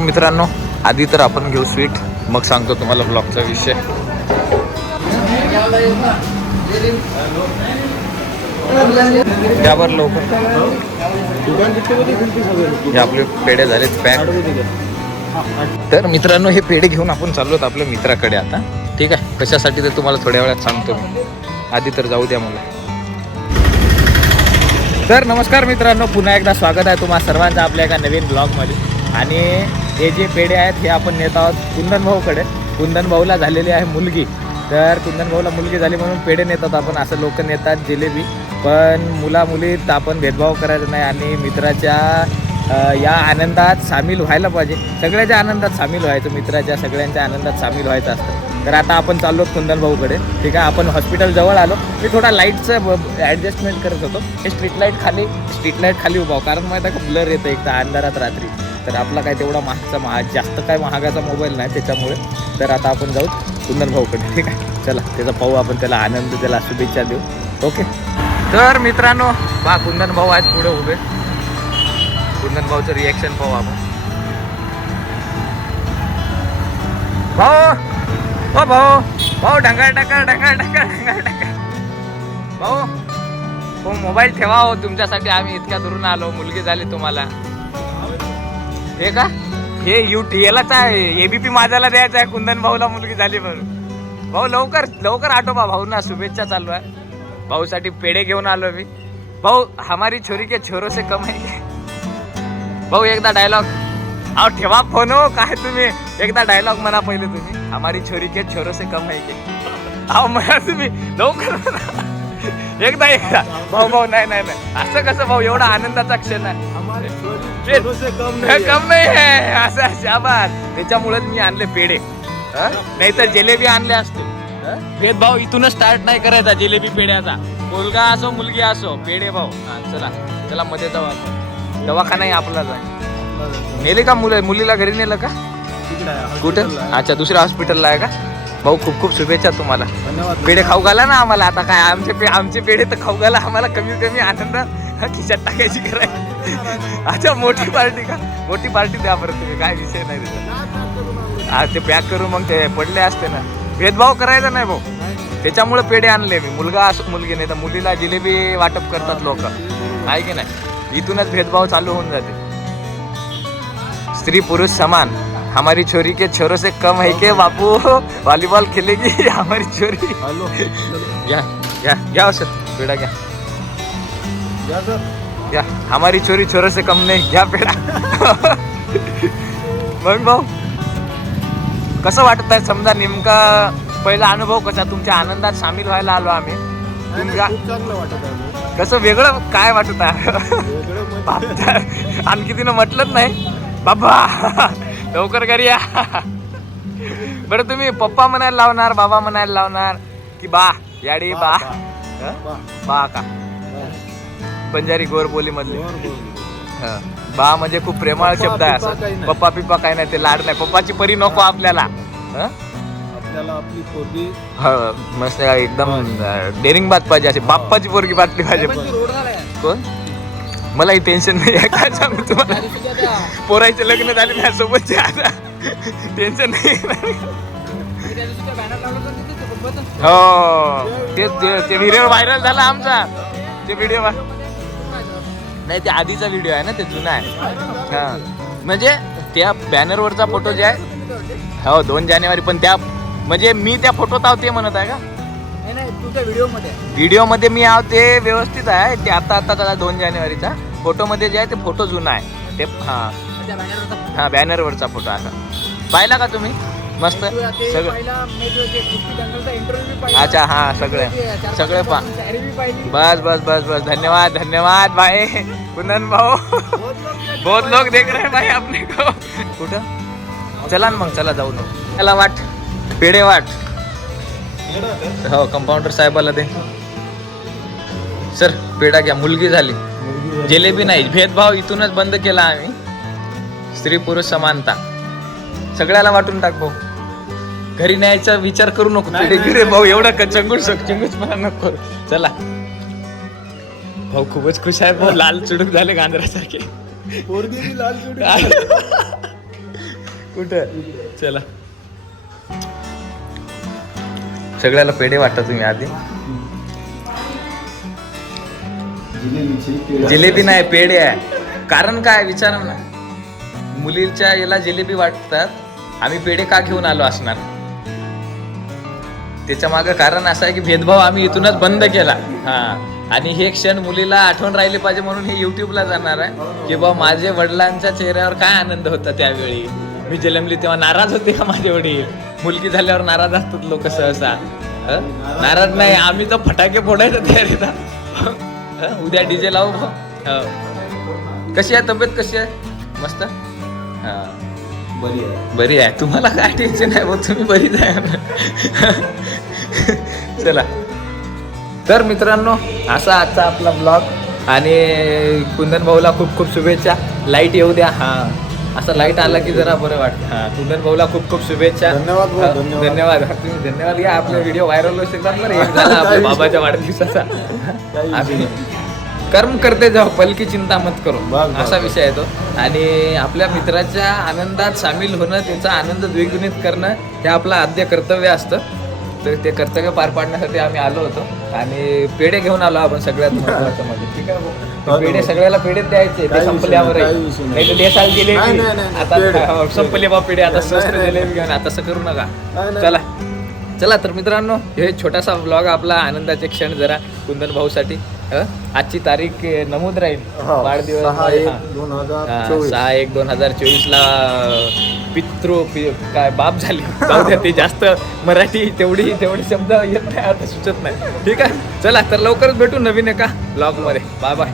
मित्रांनो आधी तर आपण घेऊ स्वीट. मग सांगतो तुम्हाला ब्लॉगचा विषय. त्यावर लवकर. हे आपले पेढे झालेत पॅक तर मित्रांनो हे पेढे घेऊन आपण चाललो आहोत आपल्या मित्राकडे आता. ठीक आहे? कशासाठी ते तुम्हाला थोड्या वेळात सांगतो मी. आधी तर जाऊ द्या मला. तर नमस्कार मित्रांनो पुन्हा एकदा स्वागत आहे तुम्हा सर्वांचं आपल्या एका नवीन ब्लॉगमध्ये आणि हे जे पेढे आहेत हे आपण नेत आहोत कुंदन भाऊकडे. झालेली आहे मुलगी. तर कुंदनभाऊला मुलगी झाली म्हणून पेढे नेतात आपण असं लोक नेतात जिलेबी. पण मुला मुलीत आपण भेदभाव करायचा नाही आणि मित्राच्या या आनंदात सामील व्हायला पाहिजे. सगळ्याच्या आनंदात सामील व्हायचं मित्राच्या सगळ्यांच्या आनंदात सामील व्हायचं असतं. तर आता आपण चाललो कुंदन भाऊकडे. ठीक आहे आपण हॉस्पिटल जवळ आलो. मी थोडा लाईटचं ॲडजस्टमेंट करत होतो. हे स्ट्रीट लाइट खाली स्ट्रीट लाइट खाली उभा हो. कारण माहिती आहे का ब्लर येतं एक तर अंधारात रात्री. तर आपला काय तेवढा महागचा महा जास्त काय महागाचा मोबाईल नाही त्याच्यामुळे. तर आता आपण जाऊ कुंदन भाऊकडे ठीक आहे? चला त्याचा पाहू आपण त्याला आनंद त्याला शुभेच्छा देऊ. ओके? तर मित्रांनो बा कुंदन भाऊ आहेत पुढे उभे. कुंदन भाऊचं रिॲक्शन पाहू आपण. भाऊ! ओ भाऊ! भाऊ ढंगाळ ढंगाळ ढंगाळ ढंगाळ ढंगाळ ढंगाळ. भाऊ हो मोबाईल ठेवा हो तुमच्यासाठी आम्ही इतक्या दुरून आलो मुलगी झाली तुम्हाला. हे का? हे यू यालाच आहे. एबीपी माझ्याला द्यायचं आहे. कुंदन भाऊला मुलगी झाली म्हणून. भाऊ लवकर लवकर आठोबा भाऊ ना शुभेच्छा चालू आहे. भाऊसाठी पेढे घेऊन आलो मी. भाऊ हमारी छोरी के छोरो से कम है भाऊ एकदा डायलॉग अहो ठेवा फोन हो. काय तुम्ही? एकदा डायलॉग म्हणा पहिले तुम्ही. हमारी छोरी के छोरो से कम है के अहो म्हणा तुम्ही. लवकर म्हणा. एकदा एकदा. भाऊ भाऊ नाही नाही नाही. असं कसं भाऊ एवढा आनंदाचा क्षण आहे. कम नाही आहे. असं शाबास. त्याच्यामुळेच मी आणले पेढे. नाही तर जिलेबी आणले असते. हं? भेदभाव इथूनच स्टार्ट नाही करायचा जिलेबी पेढ्याचा. मुलगा असो मुलगी असो. पेढे भाऊ. हा, चला. चला मध्ये जाऊ आपण. दवाखानाही आपला जाय. नेले का मुलं? मुलीला घरी नेलं का? कुठं? अच्छा दुसऱ्या हॉस्पिटलला आहे का? भाऊ खूप खूप शुभेच्छा तुम्हाला. धन्यवाद पेढे खाऊ घाला ना आम्हाला. आता काय आमचे पे आमचे पेढे तर खाऊ घाला. आम्हाला कमी कमी आनंद खिशात टाकायची करायची अच्छा मोठी पार्टी का? मोठी पार्टी द्या बरं तुम्ही. काय विषय नाही त्याचा. हा ते पॅक करू मग ते पडले असते ना. भेदभाव करायचा नाही भाऊ. त्याच्यामुळे पेढे आणले मी. मुलगा असो मुलगी नाही तर मुलीला जिलेबी वाटप करतात लोक. आहे की नाही? इथूनच भेदभाव चालू होऊन जाते. स्त्री पुरुष समान. हमारी छोरी के छोरों से कम है के बापू? वॉलीबॉल खेलेगी हमारी छोरी हॅलो। घ्या घ्या घ्या सर पेढा घ्या या सर। हमारी छोरी छोरों से कम नाही घ्या पेढा मग भाऊ कसं वाटत आहे समजा नेमका पहिला अनुभव कसा? तुमच्या आनंदात सामील व्हायला आलो आम्ही. तुमच्या चांगलं वाटत आहे कसं वेगळं काय वाटत आहे? वेगळं म्हणजे आणखी तिनं म्हटलंच नाही. बाबा! लवकर घरी या. बरं तुम्ही पप्पा म्हणायला लावणार बाबा म्हणायला लावणार की बा याडी बा बा, का? बा. बंजारी गोर बोली मधले. हं. बा म्हणजे खूप प्रेमळ शब्द आहे असं. पप्पा पिप्पा काही नाही ते लाड नाही. पप्पाची परी नको आपल्याला. मस्त एकदम डेअरिंग बात पाहिजे अशी. बाप्पाची पोरगी बाटली पाहिजे. कोण? मलाही टेन्शन नाही आहे. काय सांगू तुम्हाला? पोरायचे लग्न झाले माझ्यासोबतचे आता. टेन्शन नाही हो. ते ते- ते व्हिडिओ व्हायरल झाला आमचा. ते व्हिडिओ नाही ते आधीचा व्हिडिओ आहे ना ते जुना आहे. हा. म्हणजे त्या बॅनरवरचा फोटो जे आहे हो दोन जानेवारी पण त्या म्हणजे मी त्या फोटोत आहोत ते म्हणत आहे का? व्हिडिओमध्ये व्हिडिओमध्ये मी आहो ते व्यवस्थित आहे ते आता आता त्याला दोन जानेवारीचा. फोटो मध्ये जे आहे ते फोटो जुना आहे. ते हा. त्या बॅनरवरचा हा बॅनरवरचा फोटो असा. पाहिला का तुम्ही? मस्त. सगळं. अच्छा हा सगळे. सगळे पा बस बस बस बस. धन्यवाद धन्यवाद भाई. कुंदन भाऊ. बहुत लोग देख रहे हैं भाई अपने को. कुठं? चला ना मग चला जाऊ ना. चला वाट. पेढे वाट. हो कंपाऊंडर साहेबाला दे. सर पेढा घ्या. मुलगी झाली. जिलेबी नाही. भेदभाव इथूनच बंद केला आम्ही. स्त्री पुरुष समानता. सगळ्याला वाटून टाक भाऊ. घरी न्यायचा विचार करू नको. गिरे भाऊ एवढा का चंगूळ चंगूच मला नको. चला. भाऊ खूपच खुश आहे भाऊ. लाल चुडूक झाले गांजरासारखे. लाल चुडी कुठं? चला. सगळ्याला पेढे वाटता तुम्ही आधी. जिलेबी नाही पेढे आहे. कारण काय विचारा ना. मुलीच्या याला जिलेबी वाटतात. आम्ही पेढे का घेऊन आलो असणार? त्याच्यामागे कारण असं आहे की भेदभाव आम्ही इथूनच बंद केला. हा. आणि हे क्षण मुलीला आठवण राहिले पाहिजे म्हणून हे युट्यूबला जाणार आहे. की बा माझे वडिलांच्या चेहऱ्यावर काय आनंद होता त्यावेळी. मी जन्मली तेव्हा नाराज होते का माझे वडील? मुलगी झाल्यावर नाराज असतात लोक सहसा. हं? नाराज नाही आम्ही तर फटाके फोडायचं. हं? उद्या डीजे लावू. हं. कशी आहे तब्येत कशी आहे? मस्त? हा. बरी आहे. बरी आहे. तुम्हाला काय टेन्शन आहे भाऊ? तुम्ही बरीच आहे. चला. तर मित्रांनो असा आजचा आपला ब्लॉग आणि कुंदन भाऊला खूप खूप शुभेच्छा. लाइट येऊ द्या. हा. असा लाइट आला की जरा बरं वाटतं. हा कुंदन भाऊला खूप खूप शुभेच्छा. धन्यवाद भाऊ, हा, धन्यवाद. धन्यवाद. हा, तुम्ही धन्यवाद. घ्या आपले व्हिडिओ व्हायरल होऊ शकतात बरं. एक झाला आपल्या बाबाच्या वाढदिवसाचा. काही आम्ही कर्म करते जाऊ पलकी चिंता मत करू बस, बस, असा. विषय आहे तो. आणि आपल्या मित्राच्या आनंदात सामील होणं त्याचा आनंद द्विगुणित करणं हे आपलं आद्य कर्तव्य असतं. तर ते कर्तव्य पार पाडण्यासाठी आम्ही आलो होतो आणि पेढे घेऊन आलो आपण सगळ्यात महत्वाचं म्हणजे ठीक आहे? हो, पेढे. सगळ्याला पेढेच द्यायचे ते संपल्यावर नाही, तर देसाल नाही, आता पेढे. हा, संपले बा पेढे आता स्वस्त जिलेबी नाही. घेऊन आता तसं करू नका. चला चला तर मित्रांनो हे छोटासा ब्लॉग आपला आनंदाचे क्षण जरा कुंदन भाऊसाठी? आजची तारीख नमूद राहील. वाढदिवस सहा एक. दोन हजार चोवीस. सहा एक दोन हजार चोवीस ला पितृ काय बाप झाली. जाऊ द्या ते जास्त मराठी तेवढी तेवढी शब्द येत नाही आता सुचत नाही. ठीक आहे? चला तर लवकरच भेटू नवीन एका ब्लॉगमध्ये. Bye bye